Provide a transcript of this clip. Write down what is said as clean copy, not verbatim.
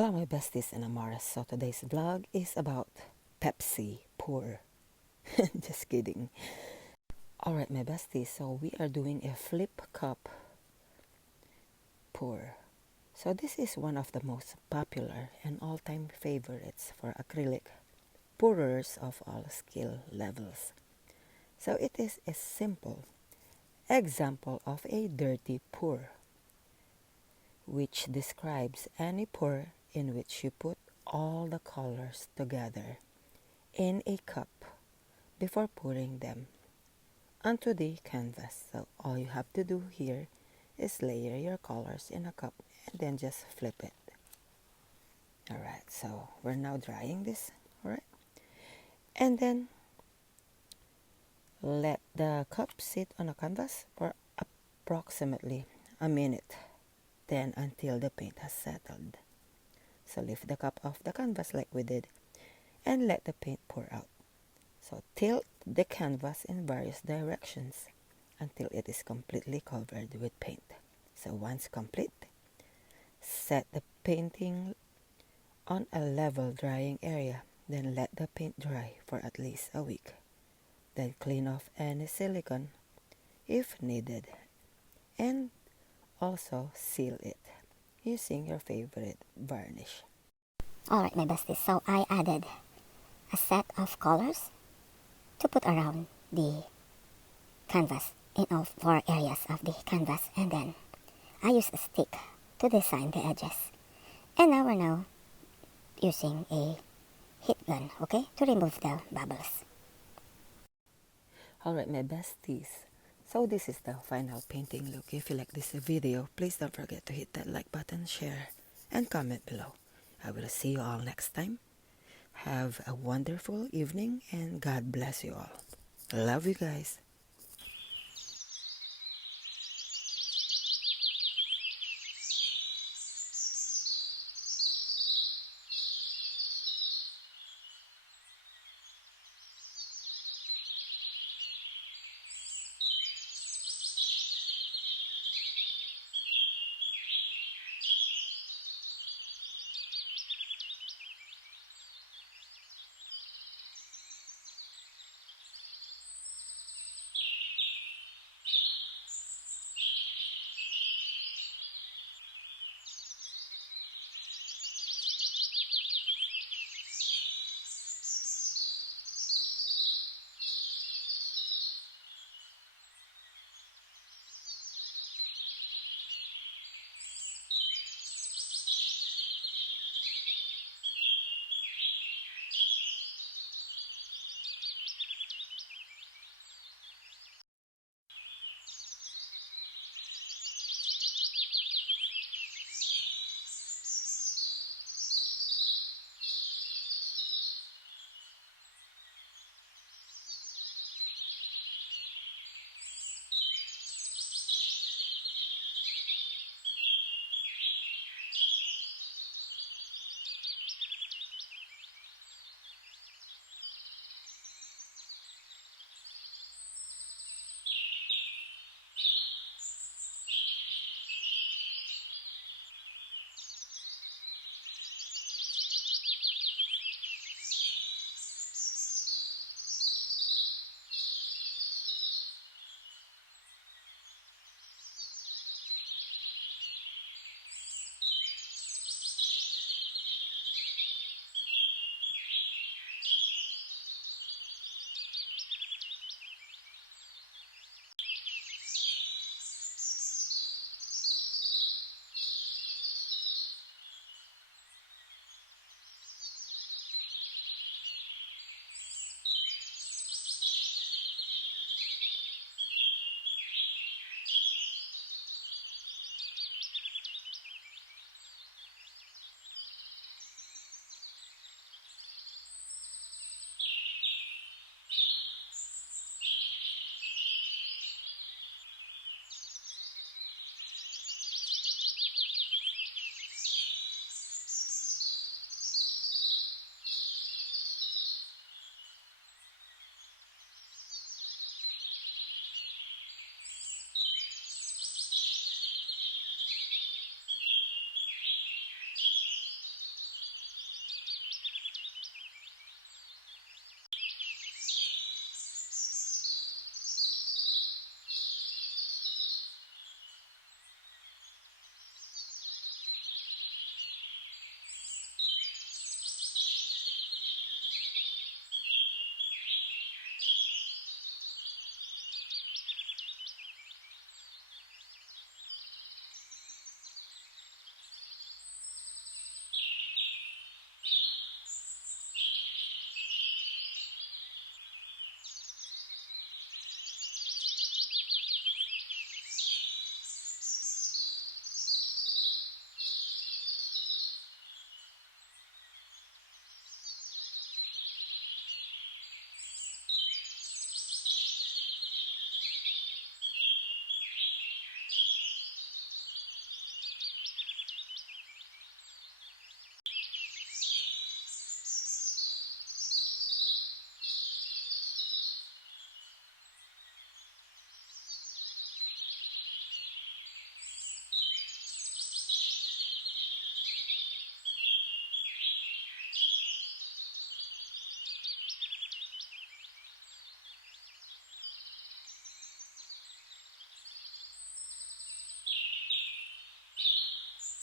Hello my besties and amores. So today's vlog is about Pepsi-Pour. Just kidding. Alright my besties, so we are doing a flip cup pour. So this is one of the most popular and all-time favorites for acrylic pourers of all skill levels. So it is a simple example of a dirty pour, which describes any pour in which you put all the colors together in a cup before pouring them onto the canvas. So all you have to do here is layer your colors in a cup and then just flip it. Alright, so we're now drying this, alright? And then let the cup sit on a canvas for approximately a minute, then until the paint has settled. So lift the cup off the canvas like we did and let the paint pour out. So tilt the canvas in various directions until it is completely covered with paint. So once complete, set the painting on a level drying area. Then let the paint dry for at least a week. Then clean off any silicone if needed. And also seal it using your favorite varnish. Alright my besties, so I added a set of colors to put around the canvas in all four areas of the canvas, and then I used a stick to design the edges. And now we're using a heat gun, okay, to remove the bubbles. Alright my besties, so this is the final painting look. If you like this video, please don't forget to hit that like button, share, and comment below. I will see you all next time. Have a wonderful evening and God bless you all. Love you guys.